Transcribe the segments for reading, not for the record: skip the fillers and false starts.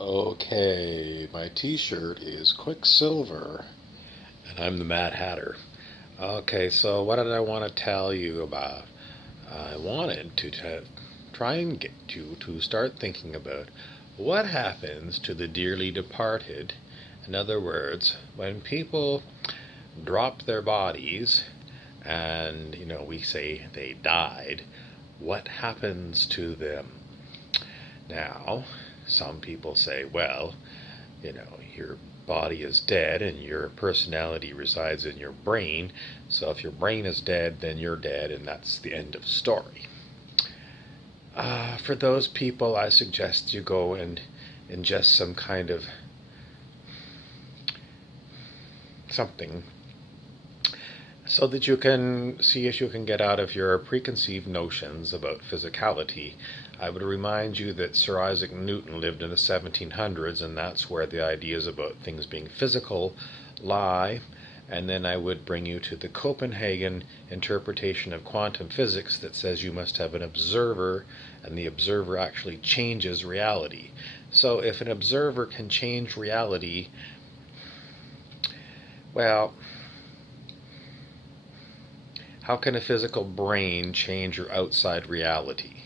Okay, my t-shirt is Quicksilver, and I'm the Mad Hatter. Okay, so what did I want to tell you about? I wanted to try and get you to start thinking about what happens to the dearly departed. In other words, when people drop their bodies and, we say they died, what happens to them? Now, some people say, well, your body is dead and your personality resides in your brain. So if your brain is dead, then you're dead, and that's the end of story. For those people, I suggest you go and ingest some kind of something so that you can see if you can get out of your preconceived notions about physicality. I would remind you that Sir Isaac Newton lived in the 1700s, and that's where the ideas about things being physical lie. And then I would bring you to the Copenhagen interpretation of quantum physics that says you must have an observer, and the observer actually changes reality. So if an observer can change reality, well, how can a physical brain change your outside reality?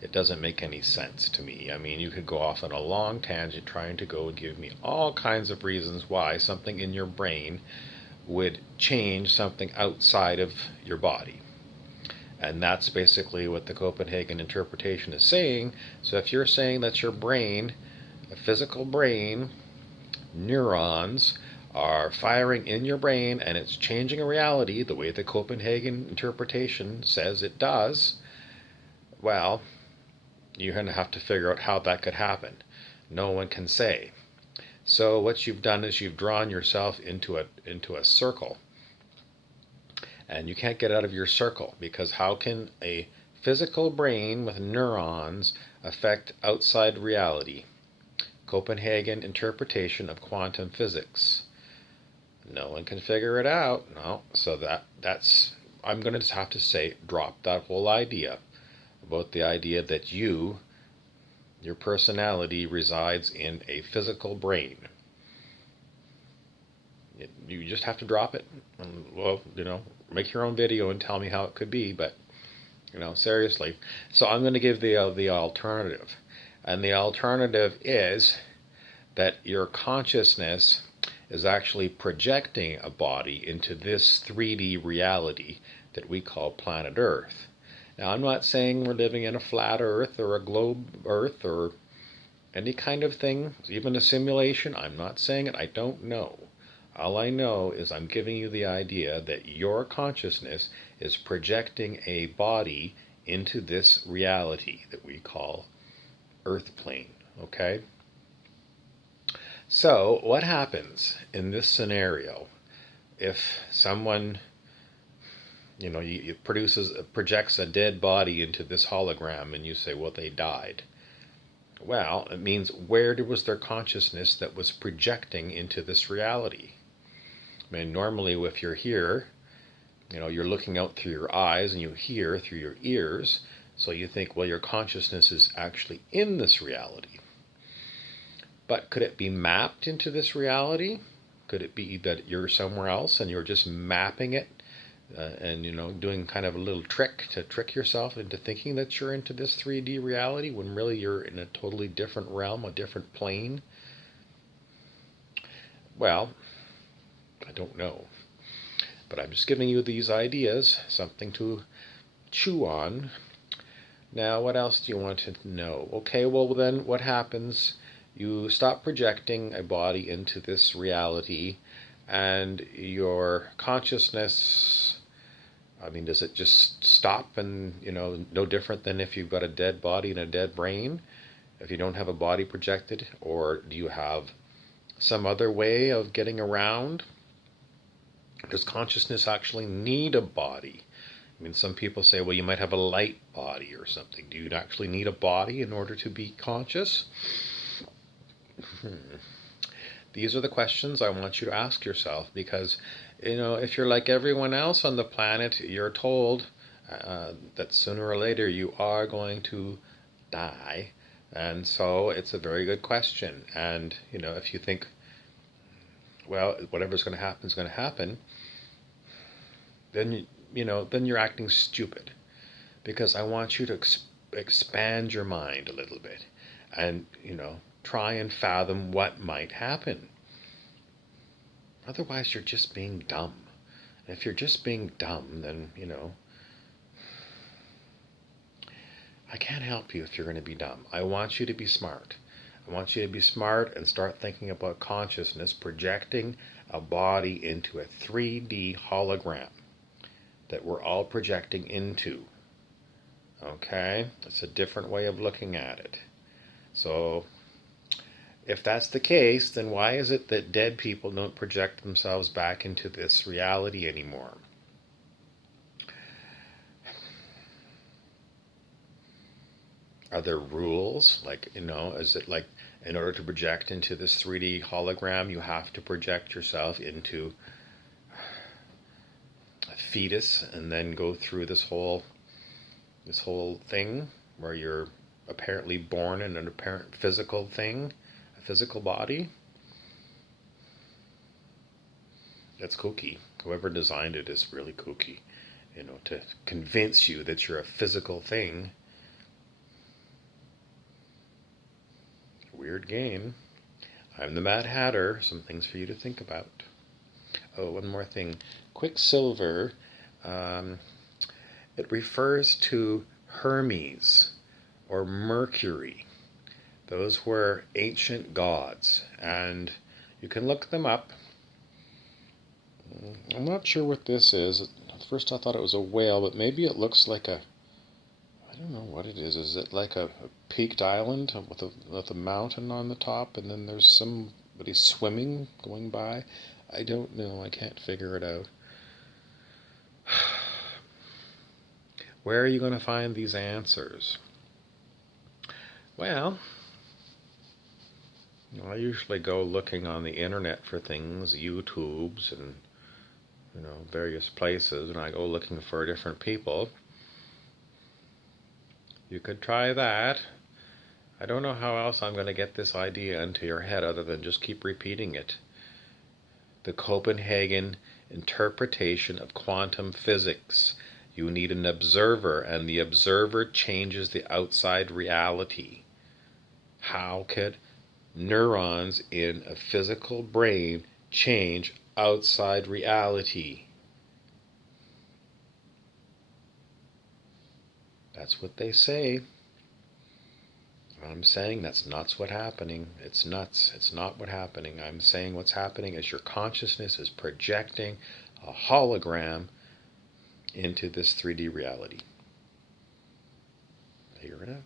It doesn't make any sense to me. I mean, you could go off on a long tangent trying to go and give me all kinds of reasons why something in your brain would change something outside of your body. And that's basically what the Copenhagen interpretation is saying. So if you're saying that your brain, a physical brain, neurons, are firing in your brain and it's changing a reality the way the Copenhagen interpretation says it does, well, you're going to have to figure out how that could happen. No one can say. So what you've done is you've drawn yourself into a circle. And you can't get out of your circle, because how can a physical brain with neurons affect outside reality? Copenhagen interpretation of quantum physics. No one can figure it out. No. So that's I'm going to have to say drop that whole idea about the idea that your personality resides in a physical brain. You just have to drop it. And, well, make your own video and tell me how it could be, but seriously. So I'm going to give the alternative. And the alternative is that your consciousness is actually projecting a body into this 3D reality that we call planet Earth. Now, I'm not saying we're living in a flat Earth or a globe Earth or any kind of thing, even a simulation. I'm not saying it. I don't know. All I know is I'm giving you the idea that your consciousness is projecting a body into this reality that we call Earth plane, okay? So what happens in this scenario if someone projects a dead body into this hologram, and you say, well, they died? Well, it means where was their consciousness that was projecting into this reality? I mean, normally if you're here, you're looking out through your eyes and you hear through your ears, so you think, well, your consciousness is actually in this reality. But could it be mapped into this reality? Could it be that you're somewhere else and you're just mapping it and doing kind of a little trick to trick yourself into thinking that you're into this 3D reality when really you're in a totally different realm, a different plane? Well, I don't know. But I'm just giving you these ideas, something to chew on. Now, what else do you want to know? Okay, well then what happens? You stop projecting a body into this reality, and your consciousness, I mean, does it just stop and, no different than if you've got a dead body and a dead brain, if you don't have a body projected? Or do you have some other way of getting around? Does consciousness actually need a body? I mean, some people say, well, you might have a light body or something. Do you actually need a body in order to be conscious? These are the questions I want you to ask yourself, because, if you're like everyone else on the planet, you're told that sooner or later you are going to die. And so it's a very good question. And, if you think, well, whatever's going to happen is going to happen, then, then you're acting stupid. Because I want you to expand your mind a little bit and, try and fathom what might happen. Otherwise, you're just being dumb. And if you're just being dumb, then, I can't help you if you're going to be dumb. I want you to be smart. I want you to be smart and start thinking about consciousness projecting a body into a 3D hologram that we're all projecting into. Okay? It's a different way of looking at it. So, if that's the case, then why is it that dead people don't project themselves back into this reality anymore? Are there rules? Like, is it like in order to project into this 3D hologram, you have to project yourself into a fetus and then go through this whole thing where you're apparently born in an apparent physical thing, a physical body? That's kooky. Whoever designed it is really kooky. To convince you that you're a physical thing. Weird game. I'm the Mad Hatter. Some things for you to think about. Oh, one more thing. Quicksilver, it refers to Hermes or Mercury. Those were ancient gods, and you can look them up. I'm not sure what this is. At first I thought it was a whale, but maybe it looks like I don't know what it is. Is it like a peaked island with a mountain on the top, and then there's somebody swimming going by? I don't know. I can't figure it out. Where are you going to find these answers? Well, I usually go looking on the internet for things, YouTubes and various places, and I go looking for different people. You could try that. I don't know how else I'm going to get this idea into your head other than just keep repeating it. The Copenhagen interpretation of quantum physics. You need an observer, and the observer changes the outside reality. How could neurons in a physical brain change outside reality? That's what they say. I'm saying that's not what's happening. It's nuts. It's not what's happening. I'm saying what's happening is your consciousness is projecting a hologram into this 3D reality. Figure it out.